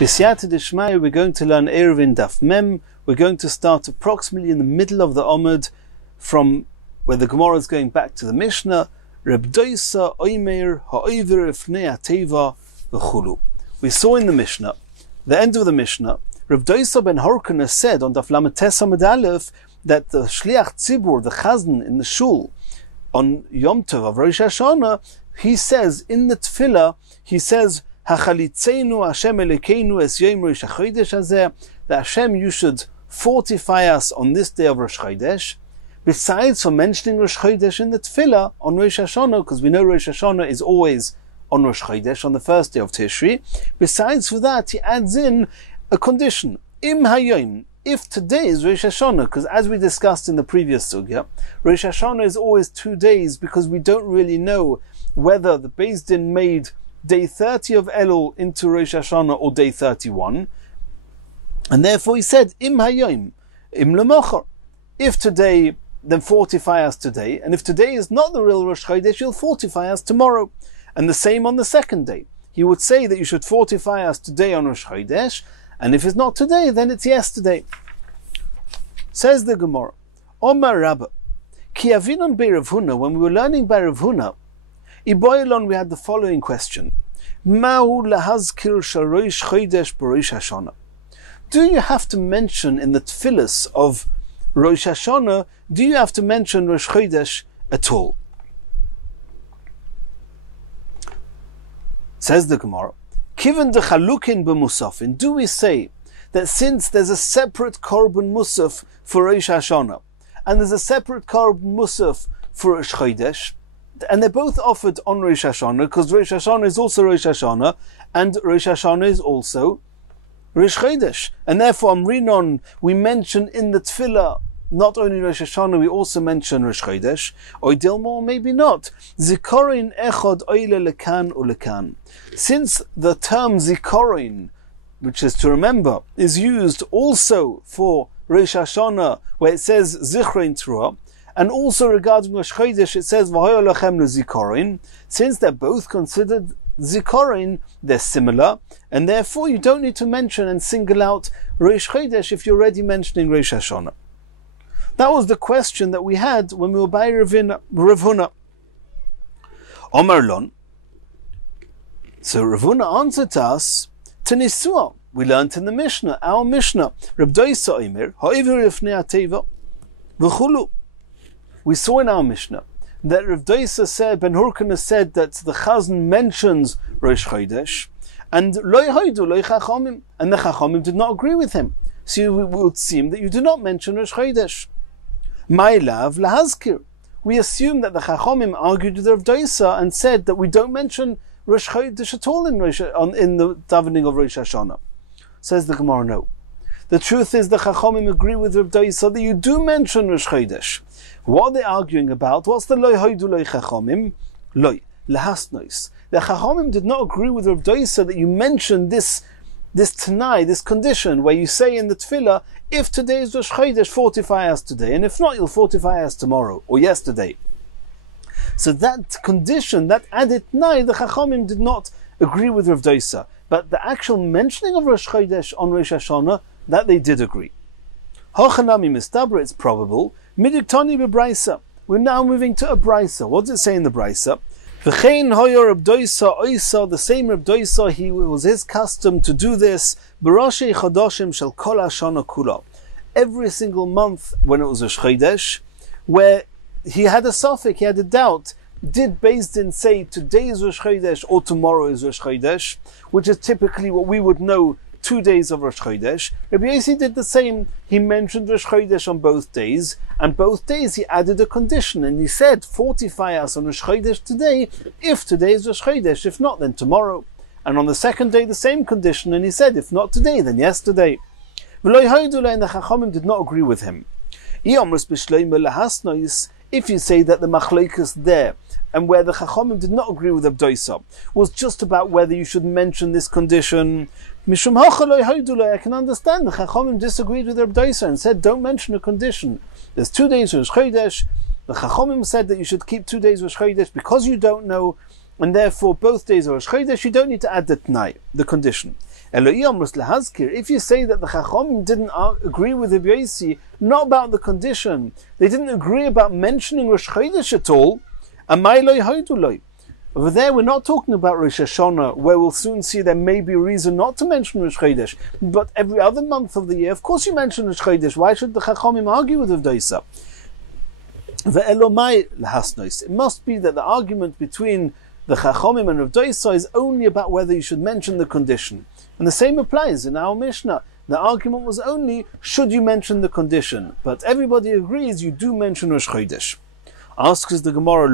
B'siyata d'shmaya, we're going to learn Eirovin Daf Mem. We're going to start approximately in the middle of the Omid, from where the Gemara is going back to the Mishnah. Reb Doisa Oimer Ha'over Ifnei Ateva V'chulu. We saw in the Mishnah, the end of the Mishnah, Reb Doisa ben Horkana said on Daf Lamed Tes Amud Aleph that the Shliach Tzibur, the Chazan in the Shul, on Yom Tov of Rosh Hashanah, he says in the Tefillah, he says, Hachalitzeinu Hashem Elokeinu es Yom Rosh HaChodesh Hazeh, that Hashem, you should fortify us on this day of Rosh Chodesh. Besides for mentioning Rosh Chodesh in the Tefillah on Rosh Hashanah, because we know Rosh Hashanah is always on Rosh Chodesh, on the first day of Tishri. Besides for that, he adds in a condition. Im Hayom, if today is Rosh Hashanah, because as we discussed in the previous sugya, Rosh Hashanah is always 2 days, because we don't really know whether the Beis Din made day 30 of Elul into Rosh Hashanah or day 31. And therefore he said, Im Hayom, Im Lemocher. If today, then fortify us today. And if today is not the real Rosh Chodesh, you'll fortify us tomorrow. And the same on the second day. He would say that you should fortify us today on Rosh Chodesh. And if it's not today, then it's yesterday. Says the Gemara, Omar Rabba, Ki avinon bei Rav Huna, when we were learning by Rav Huna, Iboilon, we had the following question. Ma'u lahazkir shel Rosh Chodesh b'Rosh Hashanah. Do you have to mention in the tefillas of Rosh Hashanah, do you have to mention Rosh Chodesh at all? Says the Gemara, Kiven de chalukin b'musafin, do we say that since there's a separate korban musaf for Rosh Hashanah, and there's a separate korban musaf for Rosh Chodesh, and they're both offered on Rosh Hashanah, because Rosh Hashanah is also Rosh Hashanah, and Rosh Hashanah is also Rosh Chodesh. And therefore, Amrinon, we mention in the Tefillah, not only Rosh Hashanah, we also mention Rosh Chodesh. Or Dilmor, maybe not. Zikorin echod oile lekan ulekan. Since the term Zikorin, which is to remember, is used also for Rosh Hashanah, where it says Zichrein Truah, and also regarding Rosh Chodesh, it says V'hoyo lachem leZikorin. Since they're both considered Zikorin, they're similar, and therefore you don't need to mention and single out Rosh Chodesh if you're already mentioning Rosh Hashanah. That was the question that we had when we were by Rav Huna. Omar Lon. So Rav Huna answered to us, Tenisua. We learned in the Mishnah, our Mishnah, Reb Doisa Omer, Ha'ivir Ifnei Ateva, V'chulu. We saw in our Mishnah that Rav Doisa said, Ben Hurkana said that the Chazan mentions Rosh Chodesh, and Lo Yehoidu, Lo Chachamim, and the Chachamim did not agree with him. So it would seem that you do not mention Rosh Chodesh. My love, lahazkir. We assume that the Chachamim argued with Rav Doisa and said that we don't mention Rosh Chodesh at all in the davening of Rosh Hashanah. Says the Gemara, no. The truth is the Chachamim agree with Rav Doisa that you do mention Rosh Chodesh. What are they arguing about? What's the loy hoidu loy Chachamim? Loy, lahasnois. The Chachamim did not agree with Rav Doisa that you mention this Tanai, this condition, where you say in the Tefillah, if today is Rosh Chodesh, fortify us today, and if not, you'll fortify us tomorrow, or yesterday. So that condition, that added Tanai, the Chachamim did not agree with Rav Doisa. But the actual mentioning of Rosh Chodesh on Rosh Hashanah, that they did agree. Hochanami mistabra, it's probable. Midiktani bebraisa. We're now moving to a braisa. What does it say in the braisa? V'chein hoyor Reb Doisa oisa, the same Reb Doisa, he was his custom to do this. B'roshei chodoshim shel kol hashana kula. Every single month when it was Rosh Chodesh, where he had a suffix, he had a doubt. Did Beis Din say today is Rosh Chodesh or tomorrow is Rosh Chodesh, which is typically what we would know 2 days of Rosh Chodesh. Rabbi Yossi did the same. He mentioned Rosh Chodesh on both days, and both days he added a condition, and he said, fortify us on Rosh Chodesh today, if today is Rosh Chodesh, if not, then tomorrow. And on the second day, the same condition, and he said, if not today, then yesterday. And the Chachamim did not agree with him. If you say that the machlokes there, and where the Chachamim did not agree with Reb Doisa, was just about whether you should mention this condition, I can understand the Chachamim disagreed with Reb Doisa and said, don't mention a condition. There's 2 days Rosh Chodesh. The Chachamim said that you should keep 2 days Rosh Chodesh because you don't know, and therefore both days are Rosh Chodesh. You don't need to add the T'nai, the condition. If you say that the Chachomim didn't agree with Rabbi Yossi, not about the condition, they didn't agree about mentioning Rosh Chodesh at all, over there we're not talking about Rosh Hashanah, where we'll soon see there may be a reason not to mention Rosh Chodesh, but every other month of the year, of course you mention Rosh Chodesh. Why should the Chachomim argue with Rav Doisa? It must be that the argument between the Chachomim and Rav Doisa is only about whether you should mention the condition. And the same applies in our Mishnah. The argument was only, should you mention the condition? But everybody agrees you do mention Rosh Chodesh. Asks the Gemara,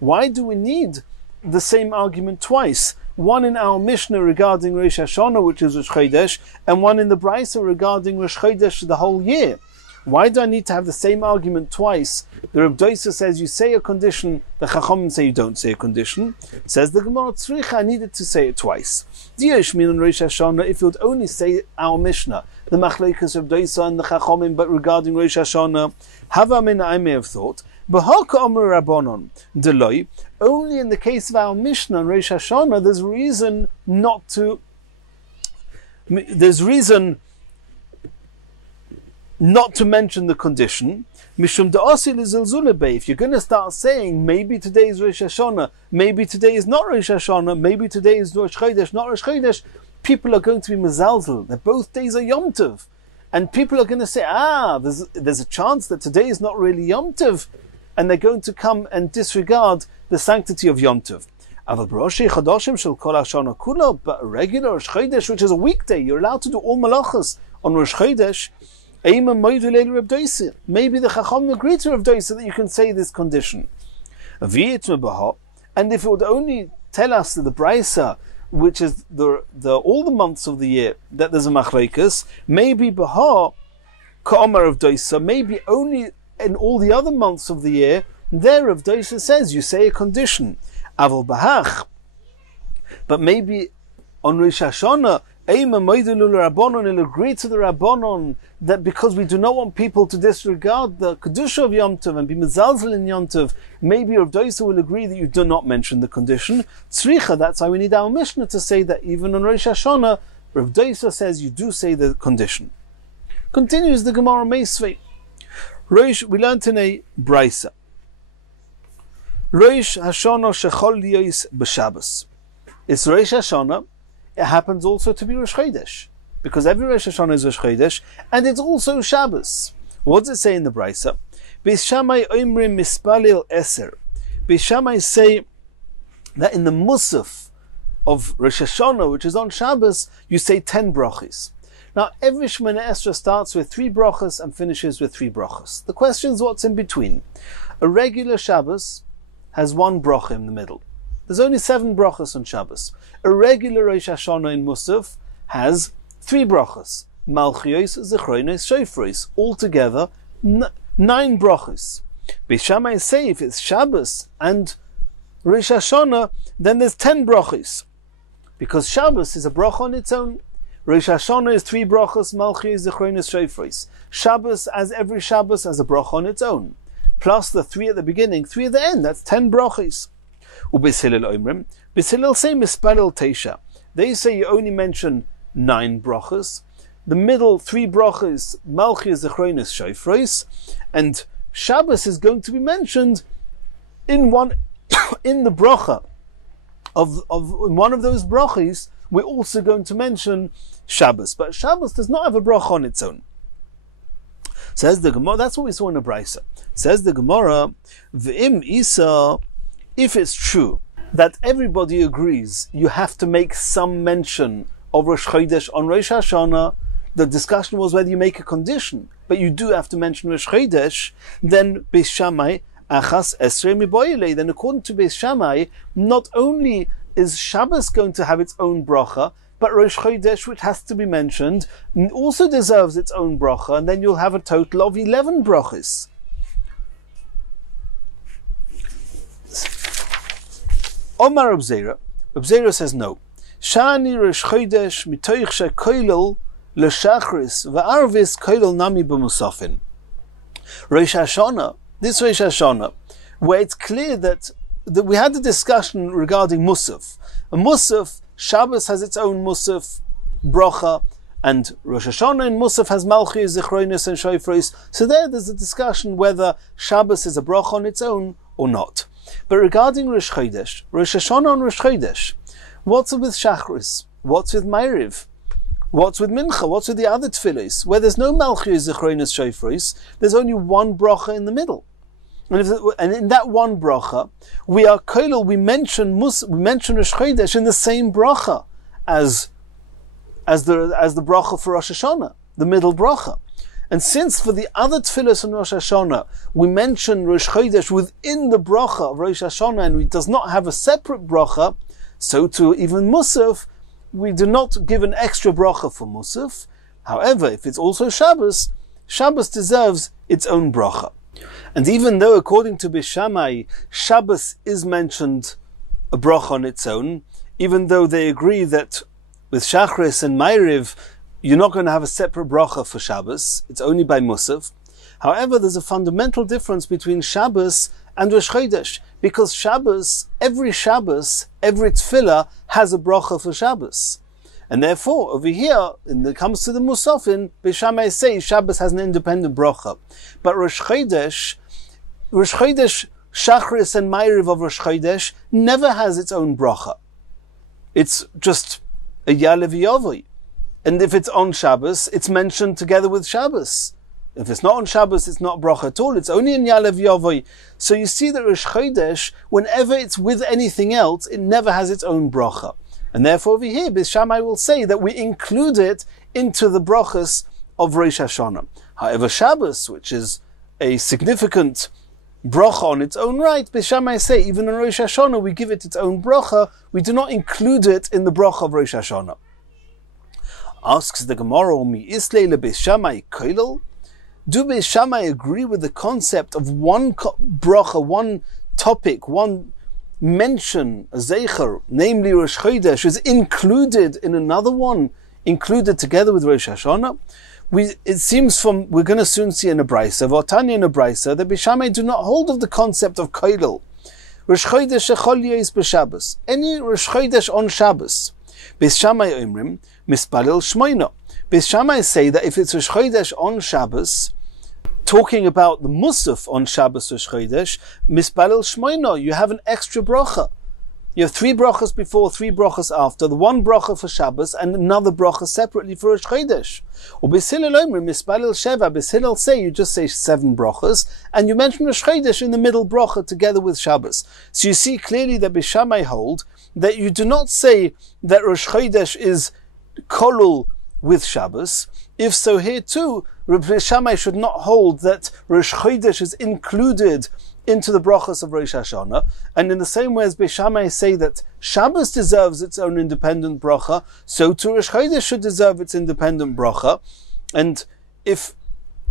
why do we need the same argument twice? One in our Mishnah regarding Rosh Hashanah, which is Rosh Chodesh, and one in the Brisa regarding Rosh Chodesh the whole year. Why do I need to have the same argument twice? The Reb Doisa says you say a condition, the Chachomim say you don't say a condition. Says the Gemara, I needed to say it twice. If you would only say our Mishnah, the Machlekes of Doisa and the Chachomim, but regarding Rosh Hashanah, I may have thought, only in the case of our Mishnah and Rosh Hashanah, there's reason not to mention the condition. If you're going to start saying maybe today is Rosh Hashanah, maybe today is not Rosh Hashanah, maybe today is Rosh Chodesh, not Rosh Chodesh, people are going to be mezalzel that both days are Yom Tov, and people are going to say, there's a chance that today is not really Yom Tov, and they're going to come and disregard the sanctity of Yom Tov. But a regular Rosh Chodesh, which is a weekday, you're allowed to do all malachas on Rosh Chodesh. Maybe the Chacham agreed to Rav Doisa that you can say this condition. And if it would only tell us that the Brisa, which is the all the months of the year, that there's a machlekes, maybe Baha Ka'amar Rav Doisa, maybe only in all the other months of the year, there Rav Doisa says you say a condition. Aval Bahach. But maybe on Rosh Hashanah, will agree to the Rabbanon that because we do not want people to disregard the Kedusha of Yom Tov and be mezalzel in Yom Tov, maybe Rav Doisa will agree that you do not mention the condition. Tzricha, that's why we need our Mishnah to say that even on Rosh Hashanah, Rav Doisa says you do say the condition. Continues the Gemara Meisvei. We learned in a Brisa. Rosh Hashanah shechol liyos b'Shabbos. It's Rosh Hashanah. It happens also to be Rosh Chodesh, because every Rosh Hashanah is Rosh Chodesh, and it's also Shabbos. What does it say in the Brisa? Beis Shammai oimrim mispalil eser. Beis Shammai say that in the Musaf of Rosh Hashanah, which is on Shabbos, you say 10 brachos. Now, every Shemona Esrei starts with 3 brachos and finishes with 3 brachos. The question is what's in between. A regular Shabbos has 1 bracha in the middle. There's only 7 brachos on Shabbos. A regular Rosh Hashanah in Musaf has 3 brachos. Malchios, Zechronos, Shofros. Altogether, 9 brachos. Beis Shammai say if it's Shabbos and Rosh Hashanah, then there's 10 brachos. Because Shabbos is a bracha on its own. Rosh Hashanah is 3 brachos, Malchios, Zechronos, Shofros. Shabbos, as every Shabbos, has a bracha on its own. Plus the 3 at the beginning, 3 at the end. That's 10 brachos. Beis Hillel say mispalel teisha. They say you only mention 9 brachos. The middle 3 brachos, Malchios, Zechronos, Shofros, and Shabbos is going to be mentioned in the bracha of one of those brachos. We're also going to mention Shabbos, but Shabbos does not have a bracha on its own. Says the Gemara. That's what we saw in the Brisa. Says the Gemara, V'im Isa. If it's true that everybody agrees you have to make some mention of Rosh Chodesh on Rosh Hashanah, the discussion was whether you make a condition, but you do have to mention Rosh Chodesh, then Beis Shammai achas esrei miboyle. Then according to Beis Shammai, not only is Shabbos going to have its own bracha, but Rosh Chodesh, which has to be mentioned, also deserves its own bracha, and then you'll have a total of 11 brachas. Omar Reb Zera says no. Shani Rosh Chodesh mitoich shekoilel l'shachris va'arvis koilel nami b'musafin. Rosh Hashanah, this Rosh Hashanah, where it's clear that we had a discussion regarding Musaf, a Musaf, Shabbos has its own Musaf bracha, and Rosh Hashanah in Musaf has Malchi, Zichronis, and Shofros. So there's a discussion whether Shabbos is a bracha on its own or not. But regarding Rosh Chodesh, Rosh Hashanah on Rosh Chodesh, what's with Shachris? What's with Ma'ariv? What's with Mincha? What's with the other tefillos? Where there's no Malchi, Zichronis, Shofros, there's only one bracha in the middle. And in that one bracha, we are koilel, we mention Rosh Chodesh in the same bracha as the bracha for Rosh Hashanah, the middle bracha. And since for the other tefillos in Rosh Hashanah, we mention Rosh Chodesh within the bracha of Rosh Hashanah, and it does not have a separate bracha, so to even Musaf, we do not give an extra bracha for Musaf. However, if it's also Shabbos, Shabbos deserves its own bracha. And even though, according to Bishamai, Shabbos is mentioned a bracha on its own, even though they agree that with Shachris and Ma'ariv, you're not going to have a separate bracha for Shabbos, it's only by Musaf. However, there's a fundamental difference between Shabbos and Rosh Chodesh, because every tefillah has a bracha for Shabbos. And therefore, over here, when it comes to the Musafin, Bishamai say Shabbos has an independent bracha. But Rosh Chodesh, Shachris and Ma'ariv of Rosh Chodesh never has its own bracha. It's just a Yalev Yovoi. And if it's on Shabbos, it's mentioned together with Shabbos. If it's not on Shabbos, it's not bracha at all. It's only in Yalev Yovoi. So you see that Rosh Chodesh, whenever it's with anything else, it never has its own bracha. And therefore over here, Bishamai will say that we include it into the brachas of Rosh Hashanah. However, Shabbos, which is a significant bracha on its own right, Bishamai say, even in Rosh Hashanah, we give it its own bracha, we do not include it in the bracha of Rosh Hashanah. Asks the Gemara, Mi islei le Bishamai koilel? Do Bishamai agree with the concept of one bracha, one topic, one mention, a zeicher, namely Rosh Chodesh, is included in another one, included together with Rosh Hashanah? It seems we're going to soon see in a brayso, V'otanya in a brayso, that Bishamai do not hold of the concept of koilel. Rosh Chodesh shechol yos b'Shabbos. Any Rosh Chodesh on Shabbos. Bishamai omrim, mispalil shmoina. Bishamai say that if it's Rosh Chodesh on Shabbos, talking about the Musaf on Shabbos Rosh Chodesh, mispalil shmoina, you have an extra bracha. You have 3 brachas before, 3 brachas after, the one bracha for Shabbos and another bracha separately for Rosh Chodesh. Or B'Hillel Omer, mispalil sheva, B'Hillel say, you just say 7 brachas, and you mention Rosh Chodesh in the middle bracha together with Shabbos. So you see clearly that Bishamai hold that you do not say that Rosh Chodesh is kolul with Shabbos. If so, here too, Bishamai should not hold that Rosh Chodesh is included into the brachas of Rosh Hashanah. And in the same way as Bishamai say that Shabbos deserves its own independent bracha, so too Rosh Chodesh should deserve its independent bracha. And if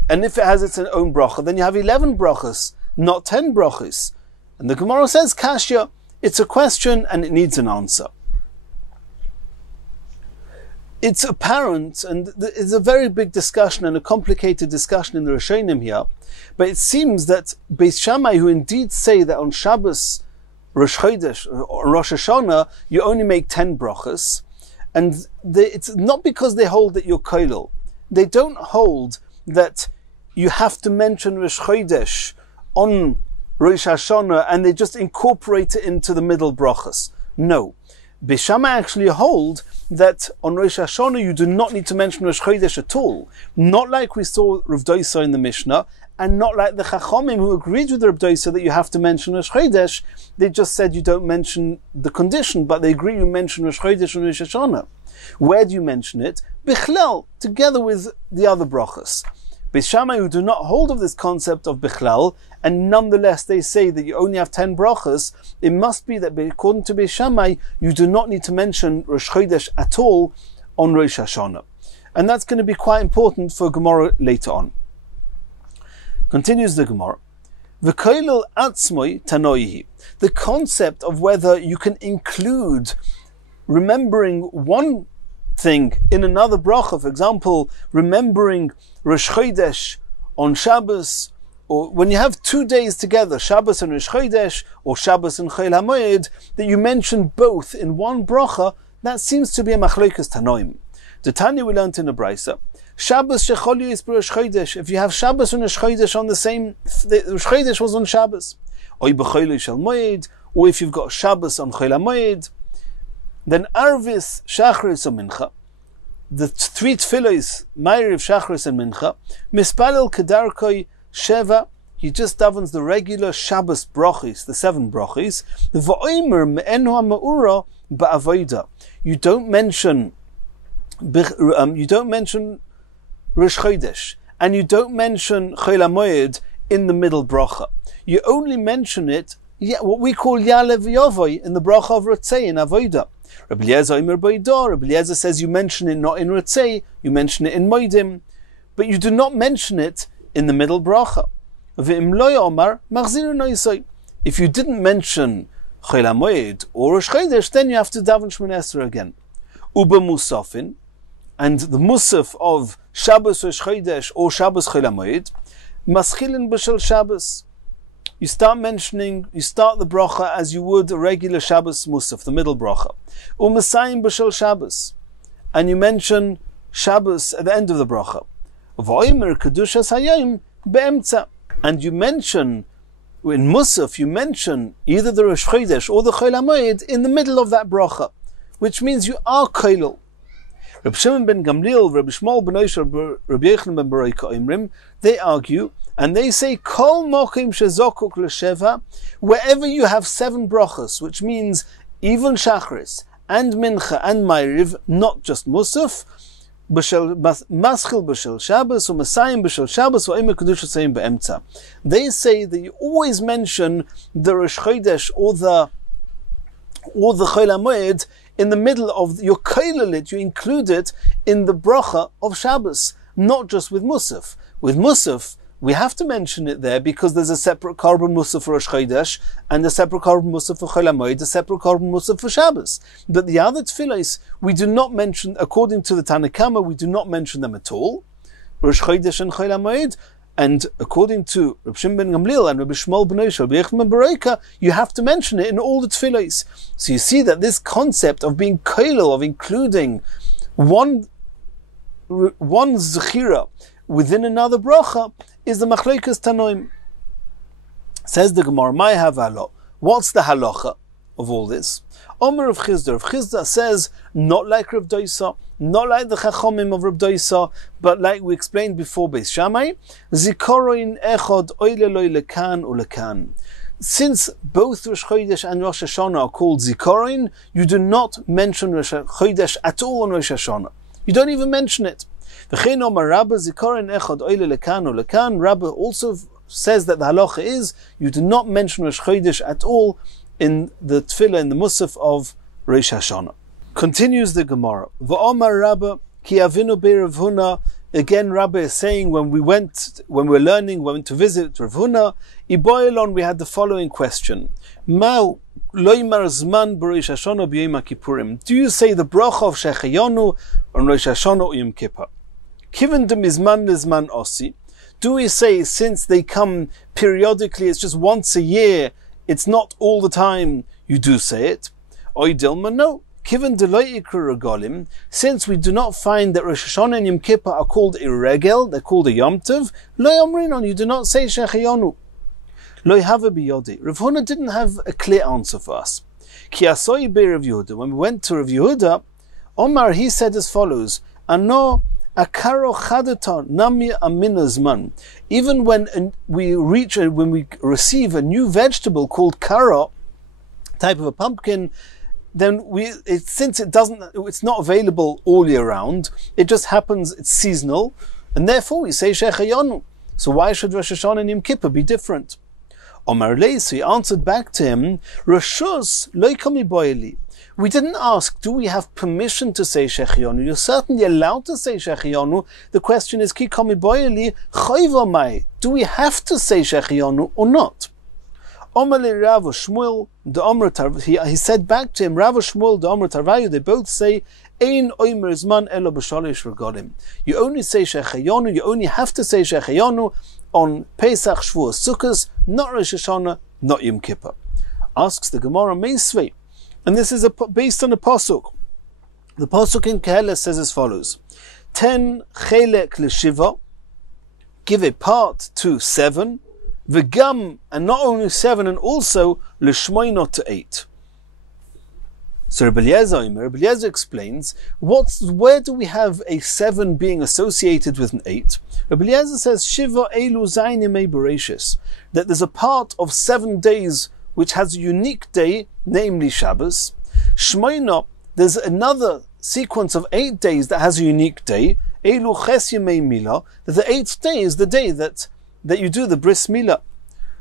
it has its own bracha, then you have 11 brachas, not 10 brachas. And the Gemara says, Kashya, it's a question and it needs an answer. It's apparent, and it's a very big discussion and a complicated discussion in the Rishonim here, but it seems that Beis Shammai, who indeed say that on Shabbos, Rosh Chodesh, or Rosh Hashanah, you only make 10 brachas, and it's not because they hold that you're koilel. They don't hold that you have to mention Rosh Chodesh on Rosh Hashanah and they just incorporate it into the middle brachas. No. Beis Shammai actually hold that on Rosh Hashanah you do not need to mention Rosh Chodesh at all. Not like we saw Rav Doisa in the Mishnah, and not like the Chachamim who agreed with Rav Doisa that you have to mention Rosh Chodesh. They just said you don't mention the condition, but they agree you mention Rosh Chodesh and Rosh Hashanah. Where do you mention it? Bichlal, together with the other brachas. Beis Shammai who do not hold of this concept of Bichlal, and nonetheless they say that you only have 10 brachas, it must be that according to Beis Shammai, you do not need to mention Rosh Chodesh at all on Rosh Hashanah. And that's going to be quite important for Gemara later on. Continues the Gemara. V'koilel atzmoi tanoihi. The concept of whether you can include remembering one thing in another bracha, for example, remembering Rosh Chodesh on Shabbos or when you have 2 days together, Shabbos and Rosh Chodesh, or Shabbos and Chol HaMoed, that you mention both in one bracha, that seems to be a machlokes tanoim. The Tanya we learned in the Brisa, Shabbos shechol is Rosh Chodesh. If you have Shabbos and Rosh Chodesh on the same, Rosh Chodesh was on Shabbos, or b'chol shel Moed, or if you've got Shabbos on Chol HaMoed, then Arvis, Shachris, or Mincha, the 3 tefillos, Ma'ariv, Shachris, and Mincha, Mispalel Kedarkoi Sheva, he just davens the regular Shabbos brachis, the 7 brachis. V'oimer me'enu ha'ma'ura ba'avoda. You don't mention Rosh Chodesh, and you don't mention Chol HaMoed in the middle bracha. You only mention it, what we call Yalev Yovoi, in the bracha of Ratzei in Avoda. Rabbi Eliezer says you mention it not in Ratzei, you mention it in Moedim, but you do not mention it in the middle bracha. If you didn't mention Chol HaMoed or Rosh Chodesh, then you have to daven Shmoneh Esrei again. Uba Musafin, and the Musaf of Shabbos Rosh Chodesh or Shabbos Chol HaMoed, Maschilin b'shel Shabbos. You start the bracha as you would a regular Shabbos Musaf, the middle bracha. U'masayim b'shel Shabbos, and you mention Shabbos at the end of the bracha. V'oimer kedushas hayom be'emtza, and you mention in Musaf, you mention either the Rosh Chodesh or the Chol HaMoed in the middle of that bracha, which means you are koilel. Reb Shimon ben Gamliel, Reb Shmuel ben Oisha, Reb Yochanan ben Beroika Imrim, they argue, and they say, Kol mokim shezokuk l'sheva, wherever you have 7 brachas, which means even Shachris, and Mincha, and Ma'ariv, not just Musaf, Maschil b'shel Shabbos, or Masayim b'shel Shabbos, or Emer Kedusha sayim be'emtza. They say that you always mention the Rosh Chodesh or the Chol HaMoed in the middle of your koilelit, you include it in the bracha of Shabbos, not just with Musaf. With Musaf, we have to mention it there because there's a separate korban Musaf for Rosh Chodesh and a separate korban Musaf for Chol HaMoed, a separate korban Musaf for Shabbos. But the other tefillos, we do not mention, according to the Tanna Kama, we do not mention them at all. Rosh Chodesh and Chol HaMoed. And according to Reb Shimon ben Gamliel and Reb Shmuel ben Oisha, Reb Yochanan ben Beroika, you have to mention it in all the tefillos. So you see that this concept of being koilel, of including one zechira within another bracha, is the machlokes tanoim. Says the Gemara, "My havalo." What's the halacha of all this? Omer of Chisda. Rav Chisda says, not like Rav Doisa, not like the Chachomim of Rav Doisa, but like we explained before, Beis Shammai, Zikaroin echad oileloi lekan ulekan. Since both Rosh Chodesh and Rosh Hashanah are called Zikaroin, you do not mention Rosh Chodesh at all on Rosh Hashanah. You don't even mention it. V'chein Omer Rabba Zikaroin echad oile lekan ulekan. Rabba also says that the halacha is you do not mention Rosh Chodesh at all in the tefillah, in the musaf of Rosh Hashanah. Continues the Gemara. V'omar Rabba ki avinu be Rav Huna. Again, Rabba is saying when we went to visit Rav Huna, Iboilon, we had the following question: Ma loymar zman b'Rosh Hashanah b'Yom Kippurim. Do you say the bracha of Shechayonu on Rosh Hashanah or Yom Kippur? Kiven dem izman lizman osi. Do we say since they come periodically, it's just once a year, it's not all the time, you do say it? Oy dilma, no. Kiven delay ikra regalim, since we do not find that Rosh Hashanah and Yom Kippur are called irregel, they're called a Yom Tov, lo yomrinon, you do not say Shechayonu. Lo yhava biyodi. Rav Huna didn't have a clear answer for us. Ki asoi be Rav Yehuda. When we went to Rav Yehuda, Omar, he said as follows: Ano akaro chadatar nami aminazman. Even when we receive a new vegetable called karo, type of a pumpkin, then since it's not available all year round, it just happens, it's seasonal, and therefore we say Shechayonu. So why should Rosh Hashanah and Yom Kippur be different? Omar Lei, so he answered back to him, Roshus loikami boili. We didn't ask, do we have permission to say Shechayonu? You're certainly allowed to say Shechayonu. The question is, Ki komi boili chayva mai. Do we have to say Shechayonu or not? He said back to him, Rav Shmuel the Omer Tarvayu, they both say, Ein oimer zman elo b'shalish regalim. You only say Shechayonu, you only have to say Shechayonu on Pesach, Shavuos, Sukkot, not Rosh Hashanah, not Yom Kippur. Asks the Gemara Meisvei, and this is based on a pasuk. The pasuk in Keheles says as follows: 10 chelek l'shiva, give a part to 7, v'gam, and not only 7, and also l'shmoinot to 8. So Rabbi Eliezer explains, where do we have a 7 being associated with an 8? Rabbi Eliezer says, Shiva elu zaynim bereshis, that there's a part of 7 days which has a unique day, namely Shabbos. Shmoina, there's another sequence of 8 days that has a unique day. Elu ches yemei milah, that the 8th day is the day that you do the bris milah.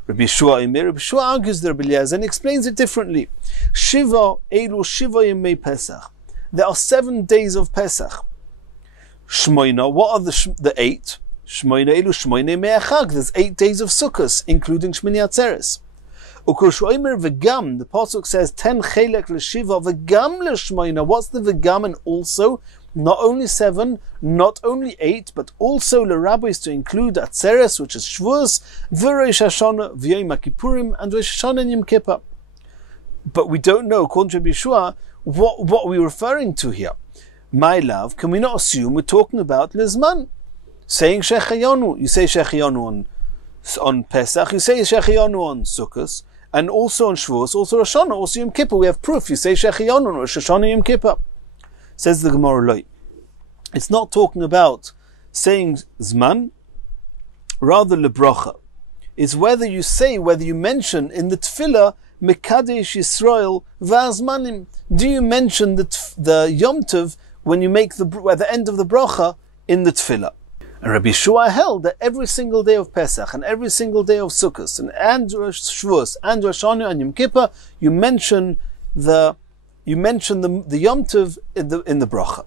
Rabbi Yeshua argues the Rabbi Eliezer and explains it differently. Shiva elu shiva yemei Pesach. There are 7 days of Pesach. Shmoina, what are the 8? Shmoina elu shmoina yemei Chag. There's 8 days of Sukkot, including Shmini Atzeres. Ukushoimer v'gam, the pasuk says 10 chelek l'shiva v'gam l'shmoina. What's the v'gam and also? Not only 7, not only 8, but also the rabbis to include Atzeres, which is Shavuos, v'Rosh Hashanah, v'Yom Kippurim, and Rosh Hashanah and Yom Kippur. But we don't know, according to Rabbi Yeshua, what we're referring to here. My love, can we not assume we're talking about Lizman? Saying Shechayonu. You say Shechayonu on Pesach, you say Shechayonu on Sukkot, and also on Shavuos, also Rosh Hashanah, also Yom Kippur. We have proof. You say Shechayonu on Rosh Hashanah, Yom Kippur. Says the Gemara Loi. It's not talking about saying Zman, rather Lebrocha. It's whether you mention in the Tefillah, Mekadesh Yisrael Vazmanim. Do you mention the Yom Tov when you make at the end of the Brocha in the Tefillah? And Rabbi Yeshua held that every single day of Pesach and every single day of Sukkot and Shavuos and Rosh Hashanah and Yom Kippur, you mention the Yom Tov in the Bracha.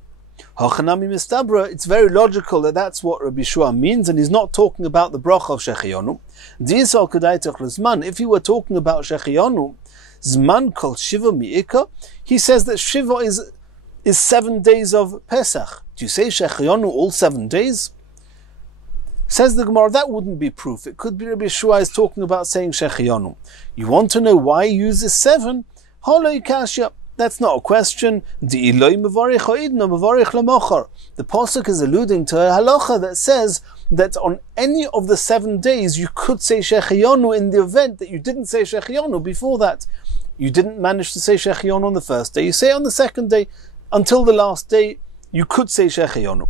Hachanami Mistabra, it's very logical that that's what Rabbi Yeshua means, and he's not talking about the Bracha of Shechayonu. D'yisal Kedaitach L'Zman, if he were talking about Shechayonu, Zman Kol Shiva Mi'ika, he says that Shiva is 7 days of Pesach. Do you say Shechayonu all 7 days? Says the Gemara, that wouldn't be proof. It could be Rabbi Yeshua is talking about saying Shechayonu. You want to know why he uses 7? Holoi Kasha. That's not a question. The pasuk is alluding to a halacha that says that on any of the 7 days you could say Shechayonu in the event that you didn't say Shechayonu before that. You didn't manage to say Shechayonu on the first day. You say on the second day, until the last day, you could say Shechayonu.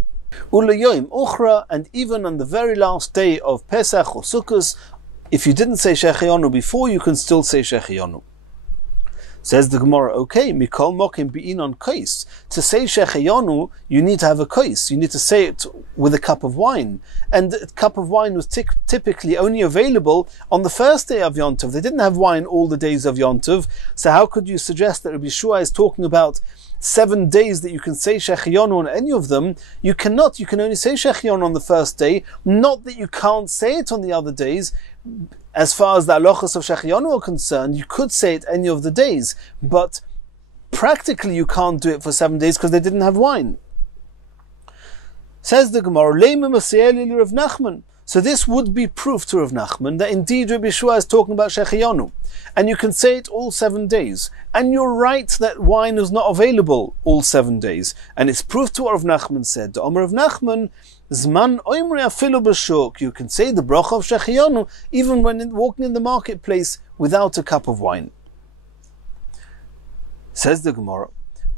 And even on the very last day of Pesach or Sukkot, if you didn't say Shechayonu before, you can still say Shechayonu. Says the Gemara, okay, mikol mokim be'in on kais. To say Shechayonu, you need to have a kais. You need to say it with a cup of wine. And a cup of wine was typically only available on the first day of Yom Tov. They didn't have wine all the days of Yom Tov. So how could you suggest that Rabbi Yeshua is talking about 7 days that you can say Shechayonu on any of them? You cannot. You can only say Shechayonu on the first day. Not that you can't say it on the other days. As far as the halachos of Shechayonu are concerned, you could say it any of the days, but practically you can't do it for 7 days because they didn't have wine. Says the Gemara, Rav Nachman. So this would be proof to Rav Nachman that indeed Rabbi Yeshua is talking about Shechayonu, and you can say it all 7 days. And you're right that wine is not available all 7 days, and it's proof to what Rav Nachman said. The Omer of Nachman, Zman oimri afilu b'shuk. You can say the bracha of Shechayonu even when walking in the marketplace without a cup of wine. Says the Gemara,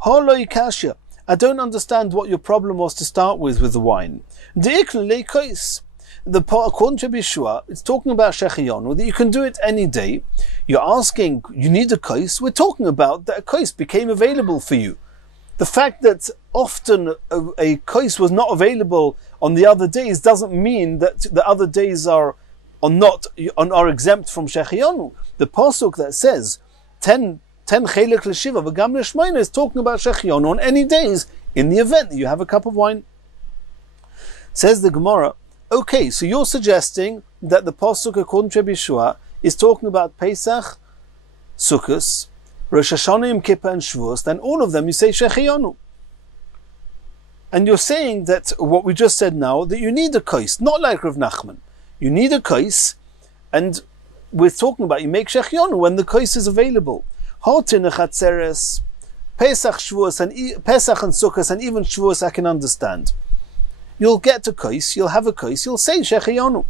Holoi kasha. I don't understand what your problem was to start with the wine. De'ikle le'kais. According to Yeshua, it's talking about Shechayonu, that you can do it any day. You're asking, you need a kais. We're talking about that a kais became available for you. The fact that often a kais was not available on the other days doesn't mean that the other days are exempt from Shechayonu. The pasuk that says 10 chelek l'shiva v'gam l'shmeina is talking about Shechayonu on any days in the event that you have a cup of wine. Says the Gemara, okay, so you're suggesting that the pasuk according to Rabbi Yeshua is talking about Pesach, Sukkot, Rosh Hashanah, Yom Kippur and Shavuos, then all of them you say Shechayonu. And you're saying that what we just said now, that you need a kais, not like Rav Nachman. You need a kais, and we're talking about you make Shechayonu when the kais is available. Hotin Chatzeres, Pesach, Shavuos, and Pesach and Sukkot, and even Shavuos I can understand. You'll get a kais, you'll have a kais, you'll say Shechayonu.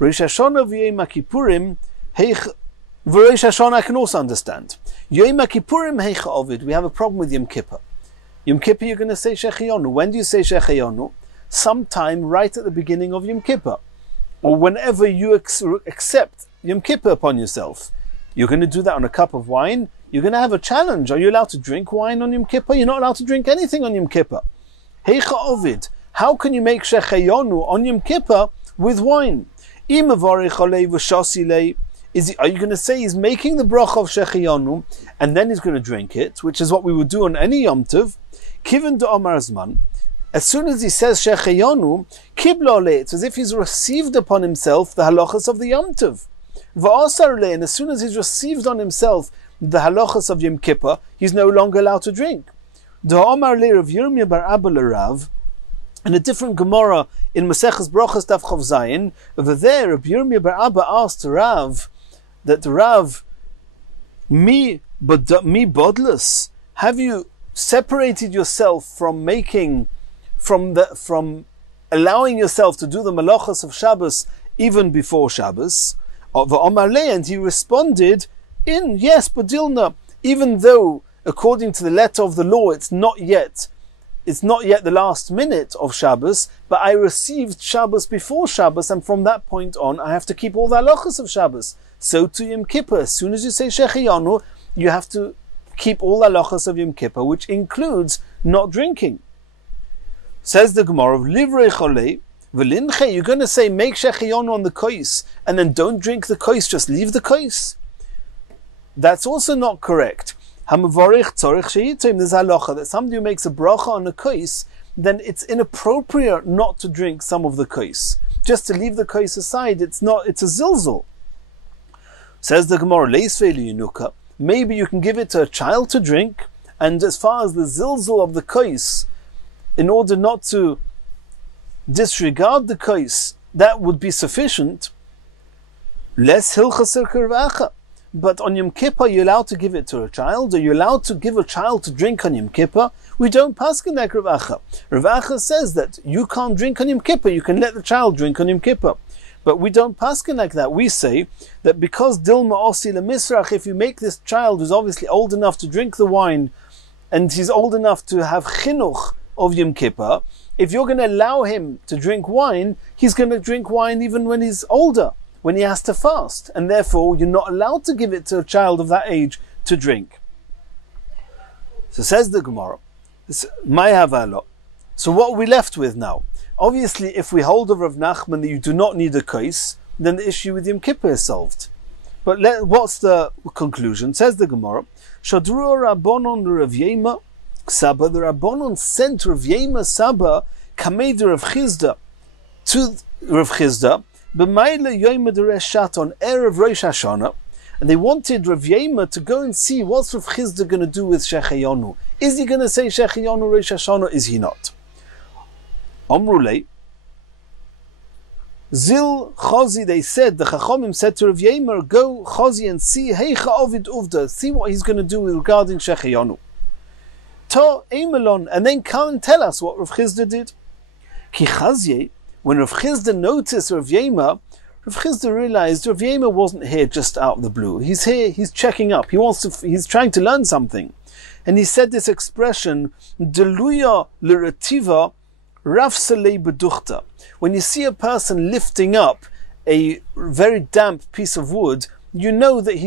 Rosh Hashanah v'Yom Kippurim, Rosh Hashanah I can also understand. Yom Kippurim heicha ovid. We have a problem with Yom Kippur. Yom Kippur you're going to say Shechayonu. When do you say Shechayonu? Sometime right at the beginning of Yom Kippur. Or whenever you accept Yom Kippur upon yourself. You're going to do that on a cup of wine. You're going to have a challenge. Are you allowed to drink wine on Yom Kippur? You're not allowed to drink anything on Yom Kippur. Heicha ovid. How can you make Shechayonu on Yom Kippur with wine? Are you going to say he's making the bracha of Shechayonu and then he's going to drink it, which is what we would do on any Yom Tov? Kiven de Omar Zman. As soon as he says Shechayonu, kiblo le, it's as if he's received upon himself the halachas of the Yom Tov. Va'asar le, and as soon as he's received on himself the halachas of Yom Kippur, he's no longer allowed to drink. De Omar le Rav Yirmiyah bar Abba Rav. In a different Gemara in Masechas Brachas Daf Chav Zayin, over there Rav Yirmiyah bar Abba asked Rav, that Rav, me bodless, have you separated yourself from allowing yourself to do the malachas of Shabbos even before Shabbos? And he responded, yes, Badilna, even though according to the letter of the law it's not yet the last minute of Shabbos, but I received Shabbos before Shabbos, and from that point on I have to keep all the halachas of Shabbos. So to Yom Kippur, as soon as you say Shechayonu, you have to keep all the halachas of Yom Kippur, which includes not drinking. Says the Gemara, Livrei Cholei, V'linche, you're going to say make Shechayonu on the kois, and then don't drink the kois, just leave the kois. That's also not correct. Hamavorich tzorich sheyitim, there's halacha that somebody who makes a bracha on a kois, then it's inappropriate not to drink some of the kois. Just to leave the kois aside, it's a zilzul. Says the Gemara, maybe you can give it to a child to drink, and as far as the zilzul of the kois, in order not to disregard the kois, that would be sufficient. Less hilchasir kirvacha. But on Yom Kippur, you're allowed to give it to a child, or you're allowed to give a child to drink on Yom Kippur. We don't paskin like Rav Acha. Rav Acha says that you can't drink on Yom Kippur, you can let the child drink on Yom Kippur. But we don't paskin like that. We say that because Dilma Osi LeMisrach, if you make this child who's obviously old enough to drink the wine, and he's old enough to have chinuch of Yom Kippur, if you're going to allow him to drink wine, he's going to drink wine even when he's older, when he has to fast. And therefore, you're not allowed to give it to a child of that age to drink. So says the Gemara, so what are we left with now? Obviously, if we hold of Rav Nachman that you do not need a kais, then the issue with Yom Kippur is solved. But what's the conclusion? Says the Gemara, Shadru Rabbanon Rav Yema Saba, the Rabbanon sent Rav Yema Saba, Kamed Rav Chizda, to Rav Chizda, B'mayla Yoma Dereshat on Erev Rosh Hashanah, and they wanted Rav Yema to go and see what's Rav Chizda going to do with Shechayonu. Is he going to say Shechayonu Rosh Hashanah? Is he not? Amrulei Zil Chazi, they said, the Chachamim said to Rav Yema, go Chazi and see Heicha Ovid Uvda, see what he's going to do regarding Shechayonu. Ta Eimelon, and then come and tell us what Rav Chizda did. Ki Chazye, when Rav Chizda noticed Rav Yema, Rav Chizda realized Rav Yema wasn't here just out of the blue. He's here, he's checking up, he's trying to learn something. And he said this expression, Deluya Lerativa Rafsalei Beduchta. When you see a person lifting up a very damp piece of wood, you know that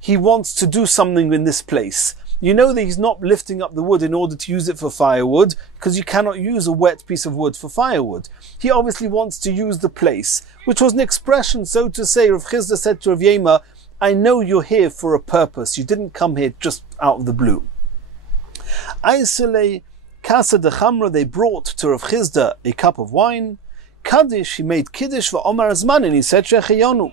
he wants to do something in this place. You know that he's not lifting up the wood in order to use it for firewood, because you cannot use a wet piece of wood for firewood. He obviously wants to use the place, which was an expression, so to say. Rav Chizda said to Rav Yema, I know you're here for a purpose. You didn't come here just out of the blue. Aisele Kasa de Chamra, they brought to Rav Chizda a cup of wine. Kaddish, he made Kiddush for Omar Azman, and he said Shechayonu.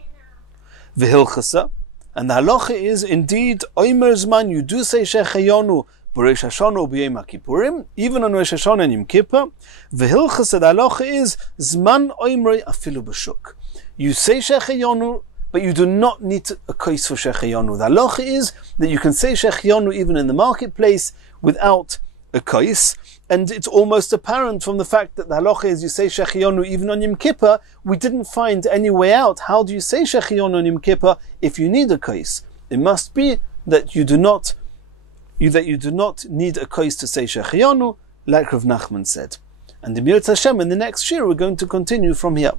V'hilchasa, and the halacha is indeed Omer Zman you do say Shechayonu b'Rosh Hashanah b'Yom Kippurim, even on Rosh Hashanah and Yom Kippur. V'hilchasa, the halacha is Zman Omer afilu b'shuk. You say Shechayonu, but you do not need a kais for Shechayonu. The halacha is that you can say Shechayonu even in the marketplace without a kais, and it's almost apparent from the fact that the halacha is you say Shechayonu even on Yom Kippur. We didn't find any way out. How do you say Shechayonu on Yom Kippur if you need a kais? It must be that you do not need a kais to say Shechayonu, like Rav Nachman said. And the Mir Hashem in the next shir we're going to continue from here.